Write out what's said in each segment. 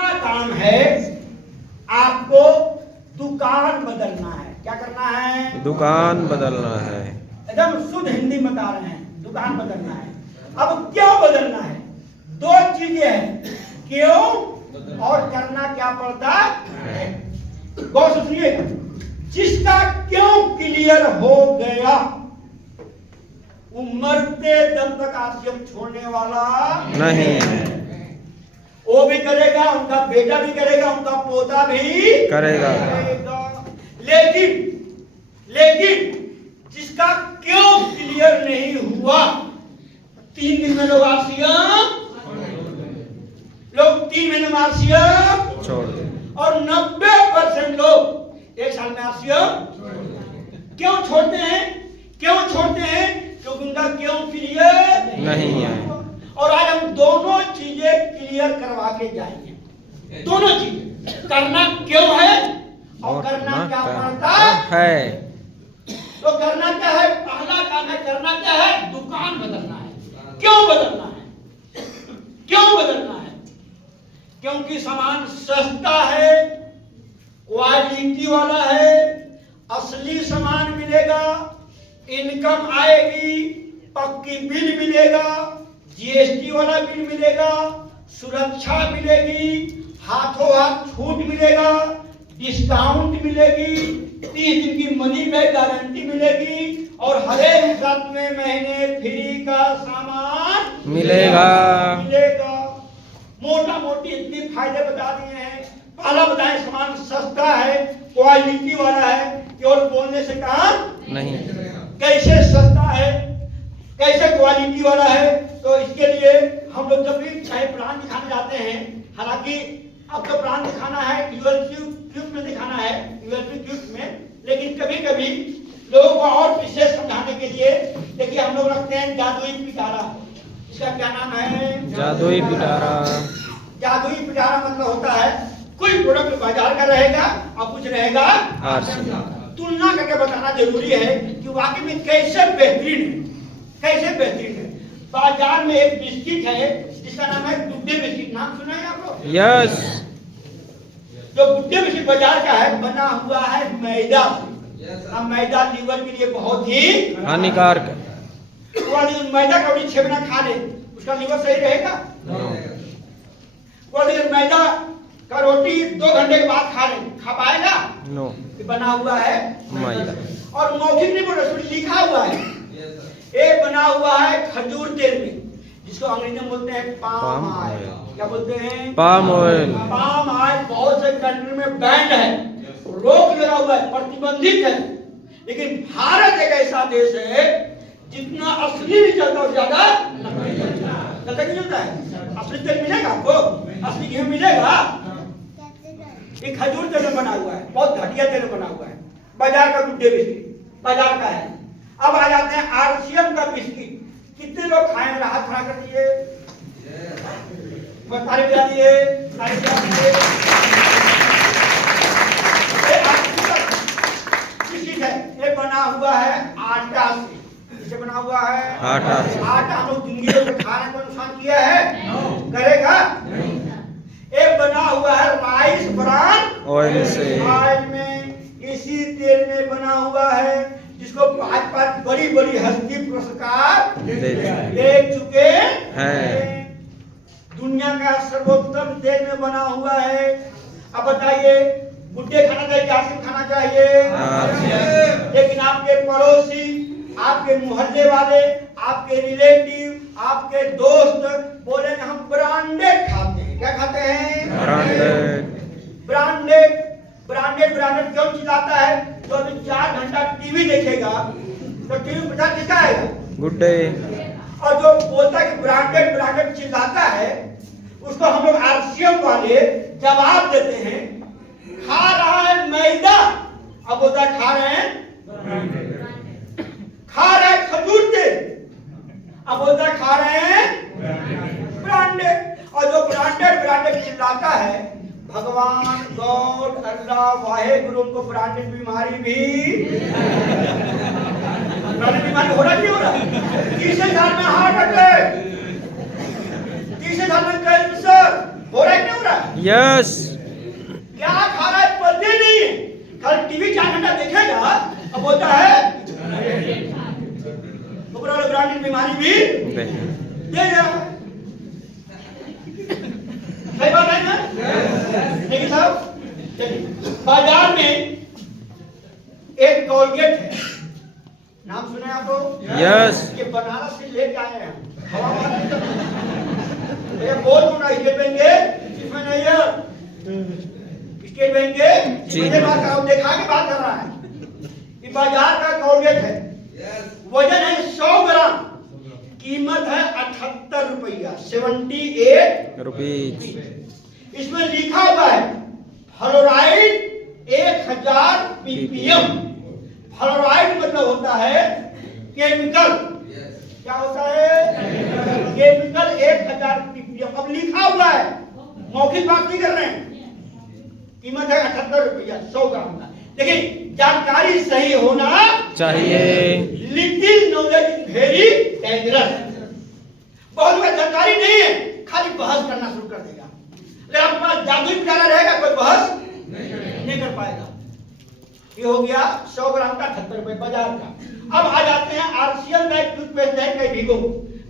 पहला काम है आपको दुकान बदलना है। क्या करना है? दुकान बदलना है। एकदम शुद्ध हिंदी में बता रहे हैं, दुकान बदलना है। अब क्यों बदलना है? दो चीजें हैं, क्यों और करना क्या पड़ता है। गौर से सुनिएगा, जिसका क्यों क्लियर हो गया वो मरते दम तक आश्रम छोड़ने वाला नहीं है। वो भी करेगा, उनका बेटा भी करेगा, उनका पोता भी करेगा। लेकिन जिसका क्यों क्लियर नहीं हुआ, 3 दिन में लोग आश्रम, लोग 3 महीने में आश्रम छोड़ दे। और 90% लोग 1 साल में आश्रम क्यों छोड़ते हैं? क्यों छोड़ते हैं? क्योंकि उनका क्यों क्लियर नहीं है। और आज हम दोनों चीजें क्लियर करवा के जाएंगे। दोनों चीजें, करना क्यों है और करना क्या पड़ता है। तो करना क्या है? पहला काम है, करना क्या है? दुकान बदलना है। क्यों बदलना है? क्यों बदलना है? क्योंकि सामान सस्ता है, क्वालिटी वाला है, असली सामान मिलेगा, इनकम आएगी, पक्की बिल मिलेगा, जीएसटी वाला बिल मिलेगा, सुरक्षा मिलेगी, हाथों हाथ छूट मिलेगा, डिस्काउंट मिलेगी, 30 दिन की मनी बैक गारंटी मिलेगी और हर एक 7वें महीने फ्री का सामान मिलेगा। मोटा मोटी इतनी फायदे बता दिए हैं। पहला बताएं, सामान सस्ता है, क्वालिटी वाला है, केवल बोलने से काम नहीं। कैसे सस्ता है, कैसे क्वालिटी वाला है? तो इसके लिए हम लोग जब भी चाहे ब्रांड दिखाने जाते हैं, हालांकि अब तो ब्रांड दिखाना है यूएलपी क्यूब में दिखाना है, यूएलपी क्यूब में, लेकिन कभी कभी लोगों को और विशेष समझाने के लिए देखिए हम लोग रखते हैं जादुई पिटारा। इसका क्या नाम है? जादुई पिटारा। जादुई पिटारा मतलब होता है कोई प्रोडक्ट बाजार का रहेगा और कुछ रहेगा आरसी। तुलना करके बताना जरूरी है कि वाकई में कैसे बेहतरीन है, कैसे बेहतरीन है। बाजार में एक बिस्किट है जिसका नाम है गुड्डे बिस्किट। नाम सुना है आप लोग? यस। जो गुड्डे बिस्किट बाजार का है, बना हुआ है मैदा से। अब मैदा लीवर के लिए बहुत ही हानिकारक है। वो मैदा का रोटी 6 महीना खा ले, उसका लीवर सही रहेगा? वो मैदा का रोटी 2 घंटे के बाद खा ले, खा पाएगा? नो। बना हुआ है मैदा। और मौखिक नहीं बोल रहे, लिखा हुआ है। एक बना हुआ है खजूर तेल में, जिसको अंग्रेजी में बोलते हैं पाम ऑयल। क्या बोलते हैं? Palm oil. पाम ऑयल बहुत से कंट्री में बैन है, रोक लगा हुआ है, प्रतिबंधित है। लेकिन भारत एक ऐसा देश है जितना असली नहीं चलता उससे ज्यादा चलता नहीं चलता है। असली तेल मिलेगा आपको, असली घी मिलेगा। ये खजूर तेल में बना हुआ है, बहुत घटिया तेल में बना हुआ है। बाजार का गुड्डे बिस्किट बाजार का है। अब आ जाते हैं आरसीएम का बिस्किट। कितने लोग खाए? मेरा हाथ खड़ा कर दिए, तारीफ बजा दिए, तारीफ बजा दिए। बिस्किट है, ये बना हुआ है आटा से। इससे बना हुआ है आटा से। आटा हम लोग जिंदगी में खाने को नुकसान किया है? करेगा? एक बना हुआ है राइस ब्रान ऑयल से। ऑयल में, इसी तेल में बना हुआ है, जिसको 5 बड़ी बड़ी हस्ती पुरस्कार दे चुके हैं। दुनिया का सर्वोत्तम तेल में बना हुआ है। अब बताइए, गुड्डे खाना चाहिए, आसिफ खाना चाहिए? लेकिन आपके पड़ोसी, आपके मोहल्ले वाले, आपके रिलेटिव, आपके दोस्त बोले हम ब्रांडेड खाते हैं। क्या खाते हैं? ब्रांडेड। ब्रांडेड क्यों चिल्लाता है? तो अभी 4 घंटा टीवी देखेगा तो टीवी पता किसका आएगा? गुड्डे। और जो बोलता है कि ब्रांडेड चिल्लाता है, उसको हम लोग आरसीएम वाले जवाब देते हैं, खा रहा है मैदा। अब बोलता है खा रहे हैं खजूर तेल। अब बोलता है खा रहे हैं ब्रांडेड। और जो ब्रांडेड चिल्लाता है, भगवान, गॉड, अल्लाह, वाहेगुरु, उनको ब्रांडेड बीमारी भी ब्रांडेड बीमारी हो रहा नहीं हो रहा? 30 साल में हार्ट अटैक, 30 साल में कैंसर हो रहा है नहीं हो रहा? यस। क्या खा रहा है पता नहीं है, कल टीवी 4 घंटा देखेगा अब होता है ऊपर वाले ब्रांड बीमारी भी दे रहा है। सही बात है ना? देखिए साहब, चलिए बाजार में एक कोलगेट है, नाम सुना है आपको? यस। ये बनारस से लेके आए हैं, ये बोल ना स्टेट बैंक के चीफ मैनेजर, स्टेट बैंक के मुझे बात कर, देखा के बात कर रहा है। ये बाजार का कोलगेट है, वजन है 100 ग्राम, कीमत है 78 रुपया, 78 रुपीज। इसमें लिखा हुआ है फ्लोराइड 1000 ppm। फ्लोराइड मतलब होता है केमिकल, क्या होता है? Chemical 1000 ppm। अब लिखा हुआ है, मौखिक बात नहीं कर रहे हैं, कीमत है 78 रुपया 100 ग्राम का। देखिए जानकारी सही होना चाहिए। Little knowledge is very dangerous. बहुत लोग जानकारी नहीं है, खाली बहस करना शुरू कर देगा। अगर आपके पास जादुई प्याला रहेगा कोई बहस नहीं कर पाएगा। ये हो गया 100 ग्राम का 78 रुपए बाजार का। अब आ जाते हैं आरसीएम का टूथपेस्ट है कई भीगो,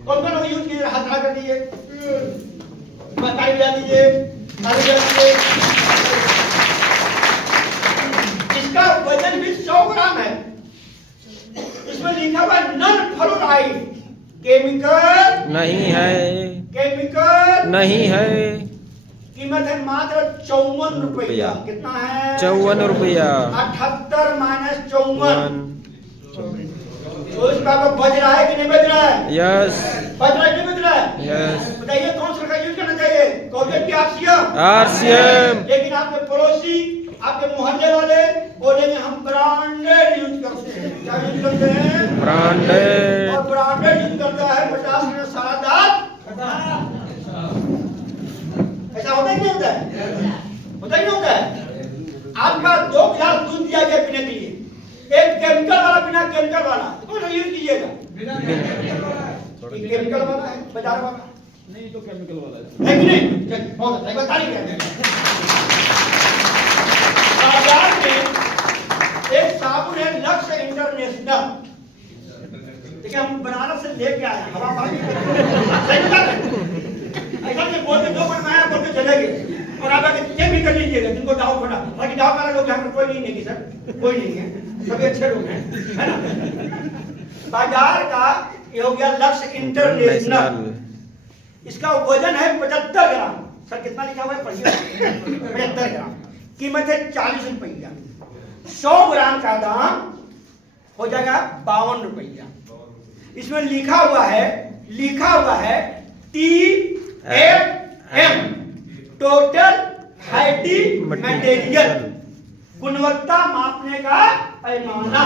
कौन कौन यूज कीजिए, हाथ खड़ा कर दीजिए, ताली बजा दीजिए, ताली बजा दीजिए। इसका वजन भी 100 ग्राम है, इसमें लिखा हुआ नॉन फ्लोराइड, केमिकल नहीं है, केमिकल नहीं है। कीमत है मात्र 54 रुपया। कितना है? 54 रुपया। 78 माइनस 54, तो इस बात को बज रहा है कि नहीं बज रहा है? यस। बज रहा है कि नहीं बज रहा है? यस। बताइए कौन सा यूज करना चाहिए? कोलगेट की आरसीएम? आरसीएम। लेकिन आपके पड़ोसी, आपके मोहल्ले वाले बोलेंगे हम ब्रांडेड यूज करते हैं। क्या यूज करते हैं? ब्रांडेड। और ब्रांडेड यूज करता है 50 में सारा दांत। ऐसा होता ही नहीं होता है? होता ही नहीं होता है। आपका 2 गिलास दूध दिया गया पीने के लिए, एक केमिकल वाला बिना केमिकल वाला, कौन सा यूज कीजिएगा? केमिकल वाला है, बाजार वाला नहीं तो केमिकल वाला है कि नहीं? चलिए बहुत अच्छा, एक बार ताली बजाइए। बाजार में एक साबुन है लक्स इंटरनेशनल, देखिए हम बनारस से लेके आए हैं, हवा पानी ऐसा नहीं बोलते 2 मिनट में आया बोलते चले गए, और आप आके चेक भी कर लीजिएगा जिनको डाउट होना। बाकी डाउट वाले लोग यहाँ पर कोई नहीं है कि सर कोई नहीं है, सभी अच्छे लोग हैं, है ना? बाजार का ये हो गया लक्स इंटरनेशनल, इसका वजन है 75 ग्राम। सर कितना लिखा हुआ है? 75 ग्राम, कीमत है 40 रुपया। 100 ग्राम का दाम हो जाएगा 52 रुपया। इसमें लिखा हुआ है TFM, टोटल फैटी मटेरियल, गुणवत्ता मापने का पैमाना।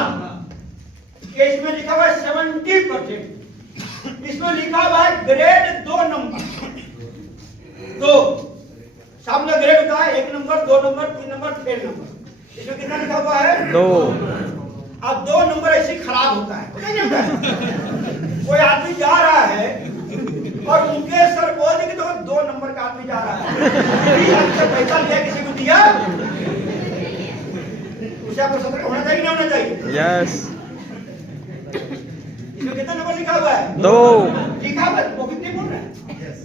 इसमें लिखा हुआ है 70%। इसमें लिखा हुआ है ग्रेड 2 नंबर, 2 सामने ग्रेड होता है, 1 नंबर, 2 नंबर, 3 नंबर, 6 नंबर। इसमें कितना लिखा हुआ है? 2। अब 2 नंबर ऐसे खराब होता है, पता नहीं होता है? कोई आदमी जा रहा है और उनके सर बोल देंगे तो 2 नंबर का आदमी जा रहा है, 20 लाख का पैसा लिया, किसी को दिया, उसे आपको सतर्क होना चाहिए कि नहीं होना चाहिए? यस। इसमें कितना नंबर लिखा हुआ है? 2 लिखा हुआ है, वो कितने बोल रहे हैं?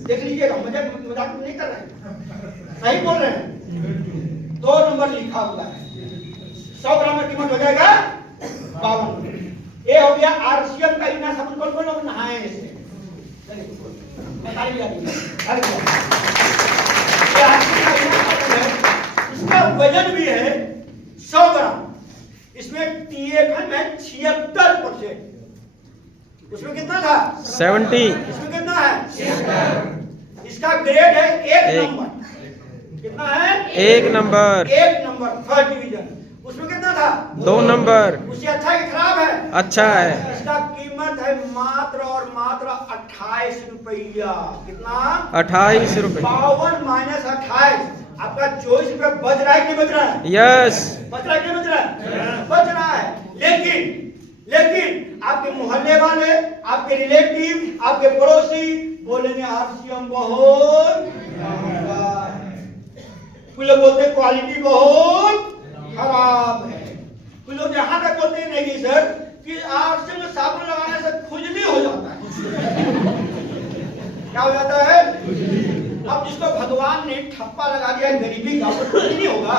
देख लीजिएगा, मजाक नहीं कर रहे हैं, सही बोल रहे हैं। 2 नंबर लिखा हुआ है। 100 ग्राम की कीमत हो जाएगा 52। ये हो गया आरसीएम का इना साबुन, कौन लोग नहाए इससे? इसका वजन भी है 100 ग्राम। इसमें TFM है 76%। उसमें कितना था? 70। इसमें कितना है? 76। इसका ग्रेड है 1 नंबर। कितना है? 1 नंबर, 1 नंबर, 3rd डिवीजन। उसमें कितना था? 2 नंबर। उससे अच्छा है कि खराब है? अच्छा है। इसका कीमत है मात्र और मात्र 28 रुपया। कितना? 28 रुपए। 52 माइनस 28, आपका 24 रुपये बच रहा है कि नहीं बच रहा है? यस। बच रहा है कि नहीं बच रहा है? बच रहा है। लेकिन आपके मोहल्ले वाले, आपके रिलेटिव, आपके पड़ोसी बोलेंगे आरसीएम बहुत महंगा है। क्वालिटी बहुत खराब है। कुछ लोग यहाँ तक बोलते हैं नहीं सर कि आरसीएम में साबुन लगाने से खुजली हो जाता है। क्या हो जाता है? अब जिसको भगवान ने ठप्पा लगा दिया गरीबी का, वो खुजली नहीं होगा।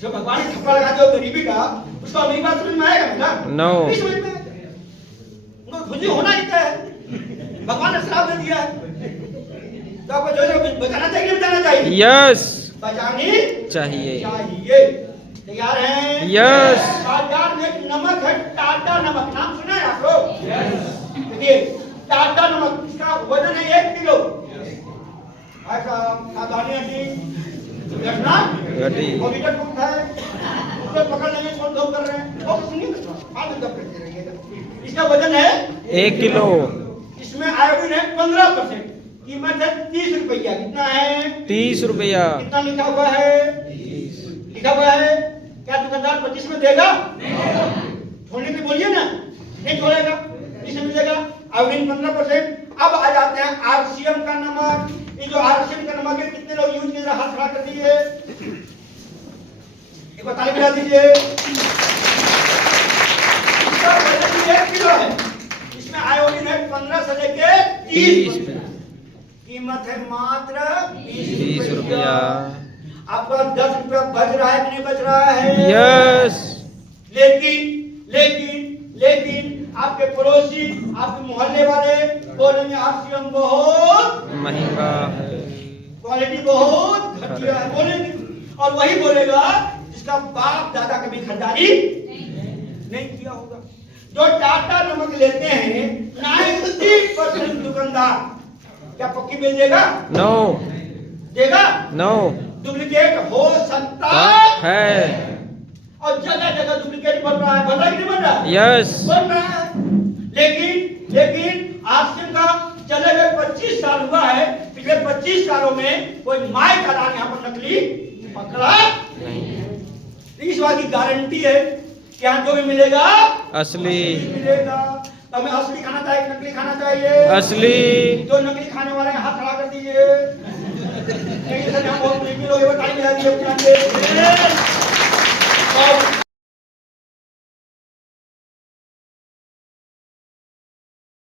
जो भगवान ने ठप्पा लगा दिया गरीबी का, उसको अमीरी बात समझ में आएगा बेटा? No. नहीं समझ में आएगा। उनको खुजली होना ही है, भगवान ने श्राप दे दिया है। तो आपको जो बचाना चाहिए, बचाना चाहिए। यस बचानी चाहिए। चाहिए। तैयार हैं? यस। बाजार में एक नमक है, टाटा नमक, नाम सुना है आप लोग? देखिए टाटा नमक, इसका वजन है 1 किलो। ऐसा सावधानी हटी रखना, घटी। ऑडिटर कौन है? उसको पकड़ लेंगे कौन धो कर रहे हैं, और सुनिए आप जब करते रहिएगा। इसका वजन है 1 किलो। इसमें आयोडीन है 15%, कीमत है 30 रुपया। कितना है? 30 रुपया। कितना लिखा हुआ है? लिखा हुआ है। क्या दुकानदार 25 में देगा? छोड़ने के बोलिए ना, नहीं छोड़ेगा। इसमें मिलेगा आयोडीन 15%। अब आ जाते हैं आरसीएम का नमक। ये जो आरसीएम का नमक है, कितने लोग यूज किए? हाथ खड़ा कर दीजिए, एक बार ताली बजा दीजिए। इसका वजन 1 किलो है। इसमें आयोडीन है 15 से लेके 30। कीमत है मात्र 20 रुपया। आपका 10 रुपया बच रहा है कि नहीं बच रहा है? यस। लेकिन आपके पड़ोसी, आपके मोहल्ले वाले बोलेंगे आरसीएम बहुत महंगा है, क्वालिटी बहुत घटिया है, बोलेंगे। और वही बोलेगा जिसका बाप दादा कभी खरीदारी नहीं किया होगा। जो टाटा नमक लेते हैं 90% दुकानदार क्या पक्की बेच देगा? नो। देगा? नो। डुप्लीकेट हो सकता है। और जगह जगह डुप्लीकेट बन रहा है। बन रहा है कि नहीं बन रहा? यस। बन रहा है। लेकिन आरसीएम का चले गए 25 साल हुआ है। पिछले 25 सालों में कोई माय का दान यहाँ पर नकली पकड़ा नहीं। इस बात की गारंटी है कि यहाँ जो भी मिलेगा असली मिलेगा। तो हमें असली खाना चाहिए कि नकली खाना चाहिए? असली। जो नकली खाने वाले हैं हाथ खड़ा कर दीजिए। नहीं सर, यहाँ बहुत लोग बताइए।